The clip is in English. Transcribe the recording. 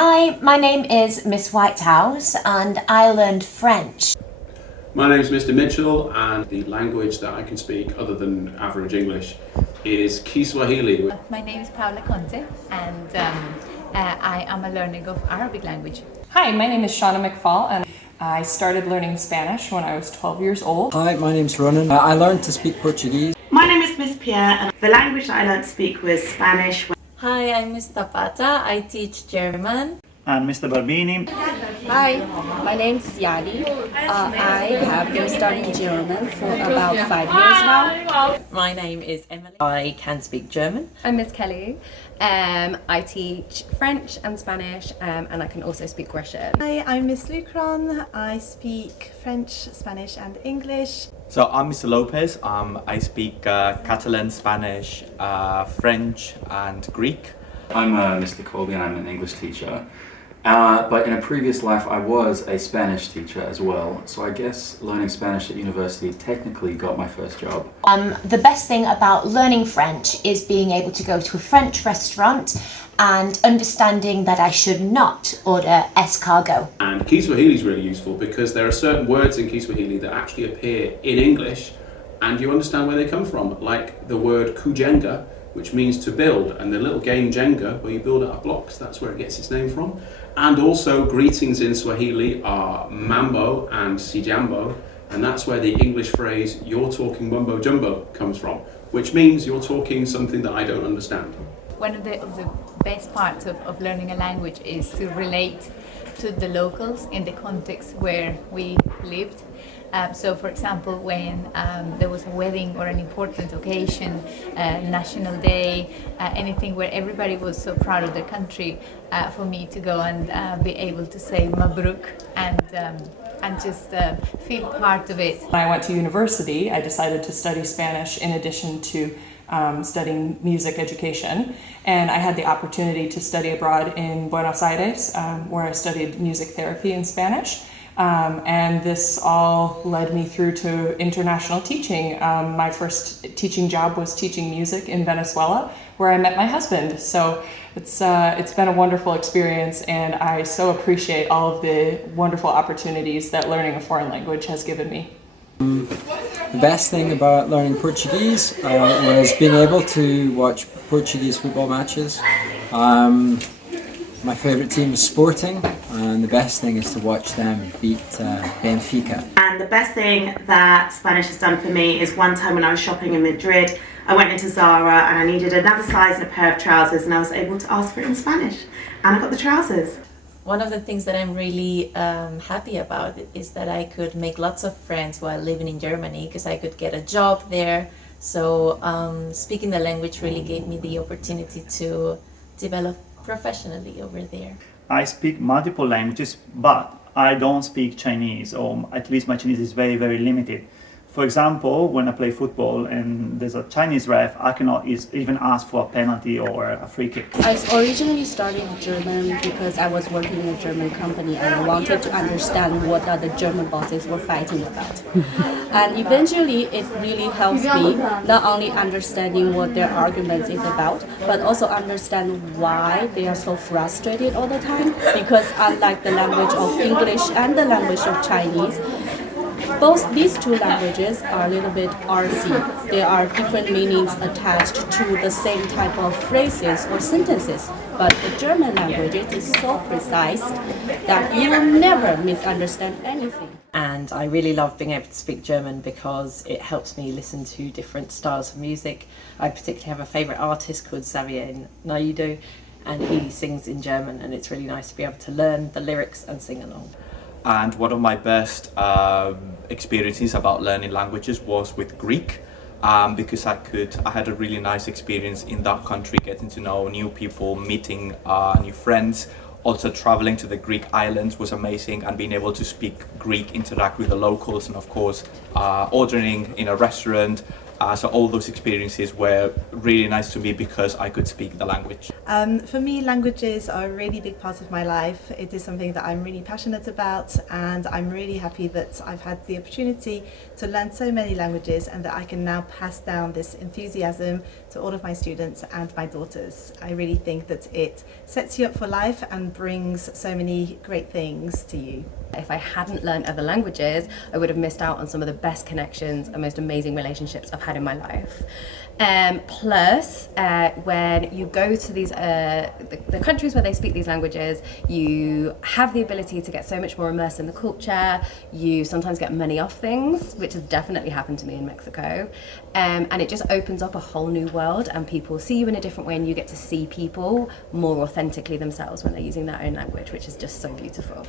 Hi, my name is Miss Whitehouse and I learned French. My name is Mr. Mitchell, and the language that I can speak other than average English is Kiswahili. My name is Paula Conte, and I am a learner of Arabic language. Hi, my name is Shauna McFall, and I started learning Spanish when I was 12 years old. Hi, my name's Ronan. I learned to speak Portuguese. My name is Miss Pierre, and the language that I learned to speak was Spanish. Hi, I'm Ms. Tapata. I teach German. I'm Mr. Barbini. Hi, my name is Yadi. I have been studying German for about 5 years now. My name is Emily. I can speak German. I'm Miss Kelly. I teach French and Spanish, and I can also speak Russian. Hi, I'm Miss Lucron. I speak French, Spanish and English. So I'm Mr. Lopez. I speak Catalan, Spanish, French and Greek. I'm Mr. Colby and I'm an English teacher. But in a previous life I was a Spanish teacher as well, so I guess learning Spanish at university technically got my first job. The best thing about learning French is being able to go to a French restaurant and understanding that I should not order escargot. And Kiswahili is really useful because there are certain words in Kiswahili that actually appear in English and you understand where they come from, like the word kujenga, which means to build, and the little game Jenga where you build out of blocks, that's where it gets its name from. And also greetings in Swahili are mambo and sijambo, and that's where the English phrase you're talking mumbo jumbo comes from, which means you're talking something that I don't understand. One of the best parts of learning a language is to relate to the locals in the context where we lived. So for example, when there was a wedding or an important occasion, National Day, anything where everybody was so proud of their country, for me to go and be able to say Mabruk and just feel part of it. When I went to university, I decided to study Spanish in addition to studying music education, and I had the opportunity to study abroad in Buenos Aires, where I studied music therapy in Spanish. And this all led me through to international teaching. My first teaching job was teaching music in Venezuela, where I met my husband. So it's been a wonderful experience, and I so appreciate all of the wonderful opportunities that learning a foreign language has given me. The best thing about learning Portuguese was being able to watch Portuguese football matches. My favourite team is Sporting, and the best thing is to watch them beat Benfica. And the best thing that Spanish has done for me is one time when I was shopping in Madrid, I went into Zara and I needed another size and a pair of trousers, and I was able to ask for it in Spanish, and I got the trousers. One of the things that I'm really happy about is that I could make lots of friends while living in Germany, because I could get a job there. So speaking the language really gave me the opportunity to develop professionally over there. I speak multiple languages, but I don't speak Chinese, or at least my Chinese is very, very limited. For example, when I play football and there's a Chinese ref, I cannot even ask for a penalty or a free kick. I originally started German because I was working in a German company and I wanted to understand what other German bosses were fighting about. And eventually it really helps me not only understanding what their arguments is about, but also understand why they are so frustrated all the time. Because unlike the language of English and the language of Chinese, both these two languages are a little bit artsy. There are different meanings attached to the same type of phrases or sentences. But the German language is so precise that you will never misunderstand anything. And I really love being able to speak German because it helps me listen to different styles of music. I particularly have a favourite artist called Xavier Naidoo, and he sings in German, and it's really nice to be able to learn the lyrics and sing along. And one of my best experiences about learning languages was with Greek, because I had a really nice experience in that country, getting to know new people, meeting new friends. Also traveling to the Greek islands was amazing, and being able to speak Greek, interact with the locals, and of course ordering in a restaurant, So all those experiences were really nice to me because I could speak the language. For me, languages are a really big part of my life. It is something that I'm really passionate about, and I'm really happy that I've had the opportunity to learn so many languages and that I can now pass down this enthusiasm to all of my students and my daughters. I really think that it sets you up for life and brings so many great things to you. If I hadn't learned other languages, I would have missed out on some of the best connections and most amazing relationships I've had in my life. Plus, when you go to these the countries where they speak these languages, you have the ability to get so much more immersed in the culture. You sometimes get money off things, which has definitely happened to me in Mexico. And it just opens up a whole new world, and people see you in a different way, and you get to see people more authentically themselves when they're using their own language, which is just so beautiful.